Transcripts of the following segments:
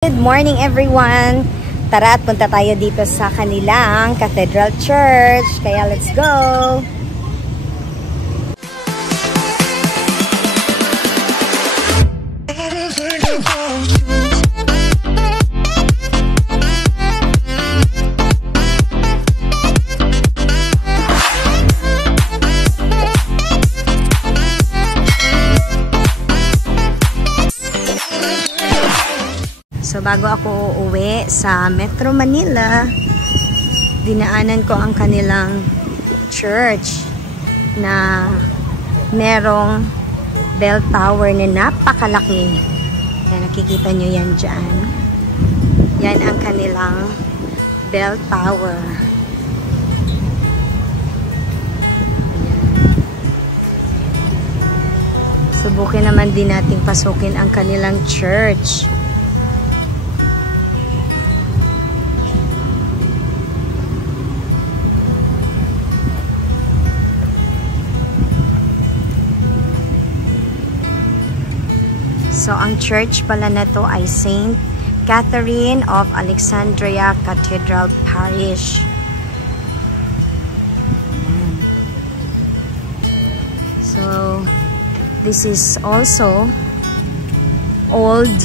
Good morning everyone! Tara at punta tayo dito sa kanilang Cathedral Church. Kaya let's go! So bago ako uuwi sa Metro Manila, dinaanan ko ang kanilang church na merong bell tower na napakalaki. Yan, nakikita nyo yan dyan. Yan ang kanilang bell tower. Ayan. Subukin naman din nating pasukin ang kanilang church. So, ang church pala na to ay Saint Catherine of Alexandria Cathedral Parish. So, this is also old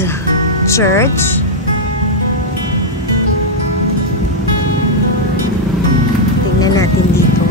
church. Tingnan natin dito.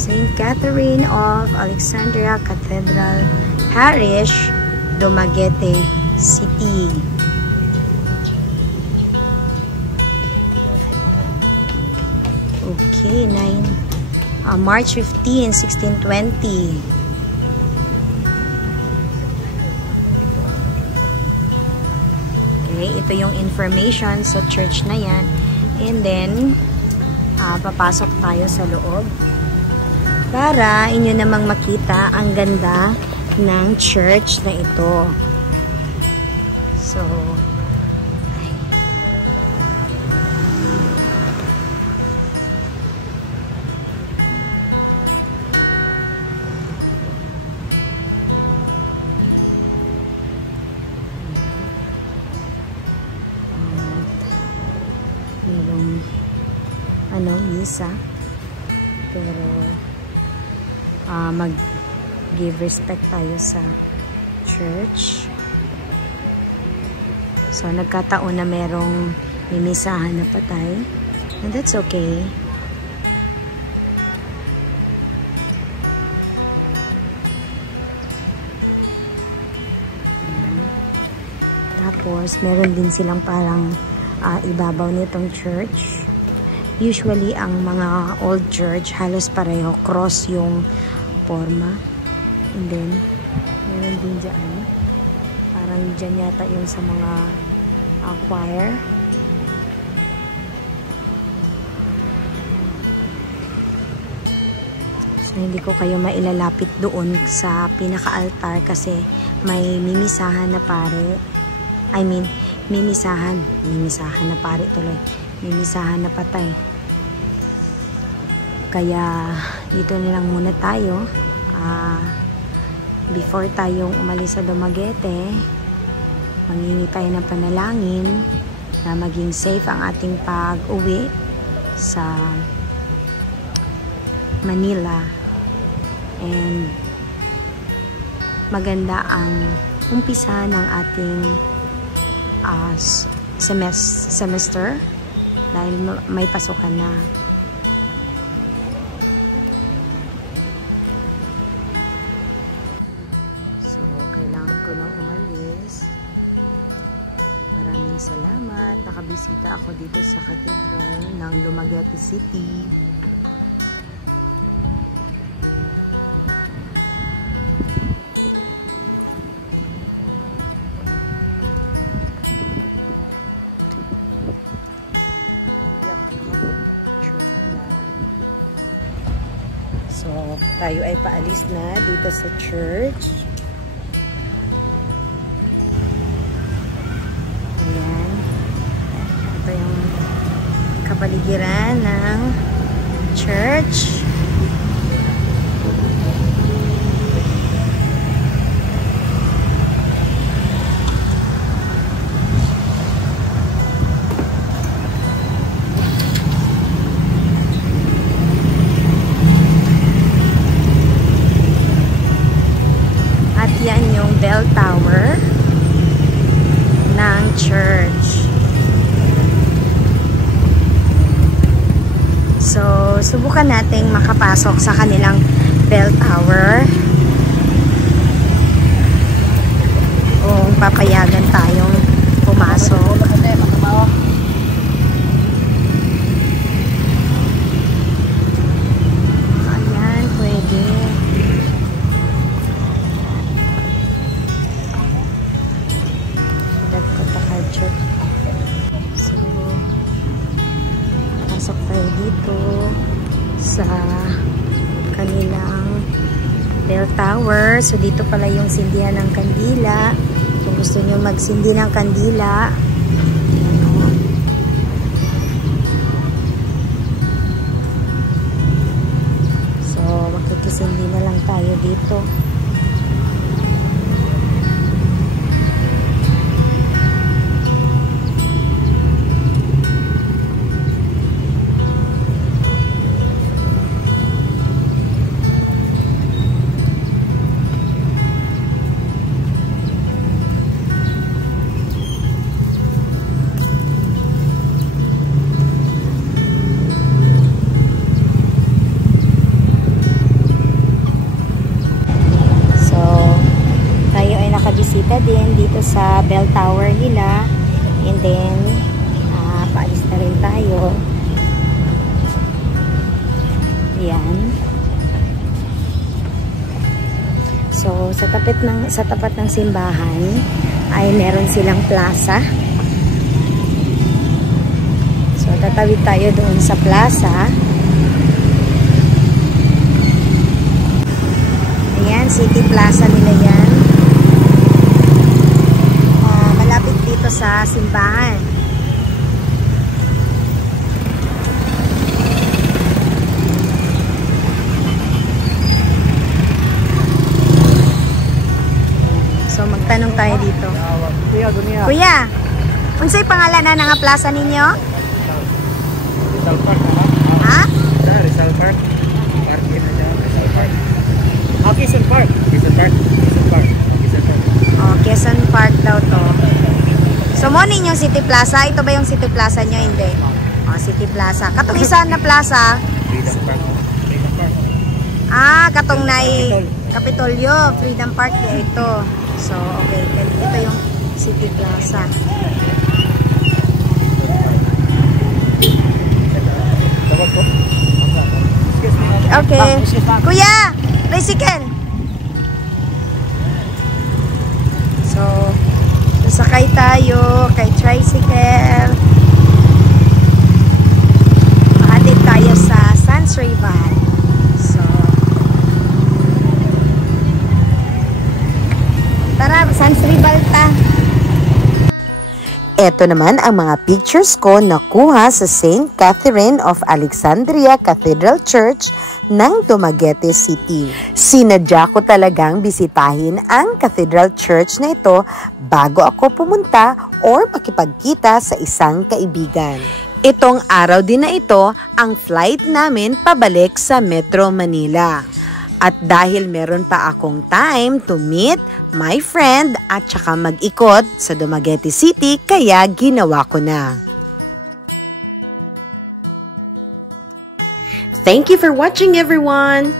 Saint Catherine of Alexandria Cathedral Parish, Dumaguete City. Okay, March 15, 1620. Okay, ito yung information sa church na yan. And then, papasok tayo sa loob para inyo namang makita ang ganda ng church na ito. So, merong misa, pero mag-give respect tayo sa church. So, nagkataon na merong mimisahan na patay. And that's okay. Tapos, meron din silang parang ibabaw nitong church. Usually, ang mga old church, halos pareho. Cross yung forma. And then, meron din dyan. Parang dyan yata yung sa mga choir. So, hindi ko kayo mailalapit doon sa pinaka-altar kasi may mimisahan na pare. I mean, mimisahan na pare tuloy. Mimisahan na patay. Kaya dito na lang muna tayo. Before tayong umalis sa Dumaguete, mangingi tayo ng panalangin na maging safe ang ating pag-uwi sa Manila. And maganda ang umpisa ng ating semester dahil may pasukan na. So, kailangan ko nang umalis. Maraming salamat. Nakabisita ako dito sa Cathedral ng Dumaguete City. So, tayo ay paalis na dito sa church. kapaligiran ng church. At yan yung bell tower ng church. So, subukan nating makapasok sa kanilang bell tower. Kung papayagan tayong pumasok. Ayan, pwede. Dakota Church. So, pasok tayo dito sa kanilang bell tower. So, dito pala yung sindihan ng kandila. Kung gusto nyo magsindi ng kandila, ayan o. So, makikisindi na lang tayo dito. Nakabisita din dito sa bell tower nila, and then paalis na rin tayo. Yan. So sa tapat ng simbahan ay meron silang plaza. So tatawid tayo doon sa plaza. Ayan, City Plaza nila yan. Sa simbahan. So magtanong tayo dito. Kuya, unsay pangalan na nga plaza ninyo? Rizal Park. Ha? Rizal Park. Rizal Park. Quezon Park. Quezon Park. Quezon Park. Quezon Park. Oh, Quezon Park daw to. So, mo ninyong City Plaza. Ito ba yung City Plaza nyo? Hindi. Oh, City Plaza. Katong isa na plaza. Freedom Park. Freedom Park. Ah, katong na Kapitolyo. Freedom Park. Ito. So, okay. Ito yung City Plaza. Okay. Kuya, tricycle. So, sakay tayo kay tricycle. Mahatid tayo sa Sans Rival. So, tara, Sans Rival ta. Ito naman ang mga pictures ko nakuha sa St. Catherine of Alexandria Cathedral Church ng Dumaguete City. Sinadya ko talagang bisitahin ang Cathedral Church na ito bago ako pumunta or makipagkita sa isang kaibigan. Itong araw din na ito ang flight namin pabalik sa Metro Manila. At dahil meron pa akong time to meet my friend at saka mag-ikot sa Dumaguete City, kaya ginawa ko na. Thank you for watching, everyone!